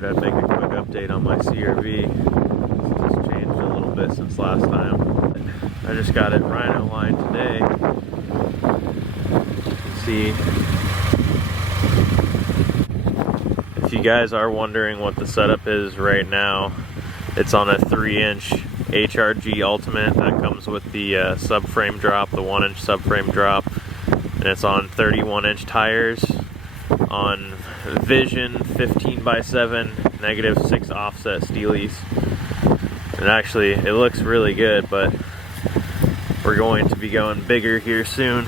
figured I'd make a quick update on my CRV. It's changed a little bit since last time. I just got it Rhino line today. You can see, if you guys are wondering what the setup is right now, it's on a 3-inch HRG Ultimate that comes with the subframe drop, the 1-inch subframe drop, and it's on 31-inch tires on Vision 15x7 -6 offset Steelies. And actually it looks really good, but we're going to be going bigger here soon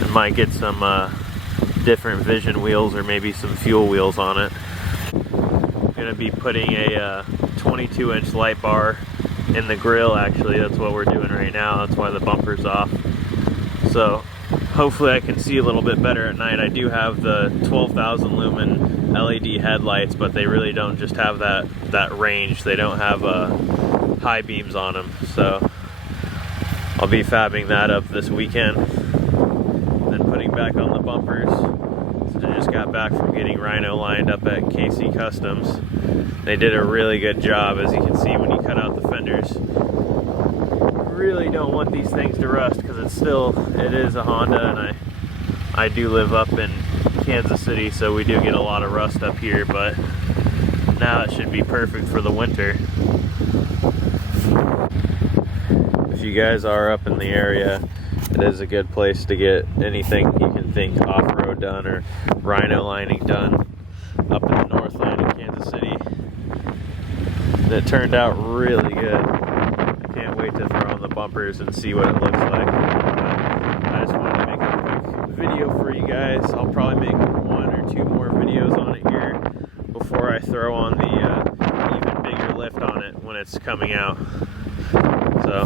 and might get some different Vision wheels or maybe some fuel wheels on it. I'm gonna be putting a 22-inch light bar in the grill. Actually, that's what we're doing right now. That's why the bumper's off. So hopefully I can see a little bit better at night. I do have the 12,000 lumen LED headlights, but they really don't just have that range. They don't have high beams on them. So I'll be fabbing that up this weekend, then putting back on the bumpers. I just got back from getting Rhino lined up at KC Customs. They did a really good job, as you can see when you cut out the fenders. Really don't want these things to rust because it is a Honda, and I do live up in Kansas City, so we do get a lot of rust up here, but now it should be perfect for the winter. If you guys are up in the area, it is a good place to get anything you can think off-road done or Rhino lining done up in the Northland in Kansas City. And it turned out really good. I can't wait to throw on the bumpers and see what it looks like. I just wanted to make a quick video for you guys. I'll probably make 1 or 2 more videos on it here before I throw on the even bigger lift on it when it's coming out. So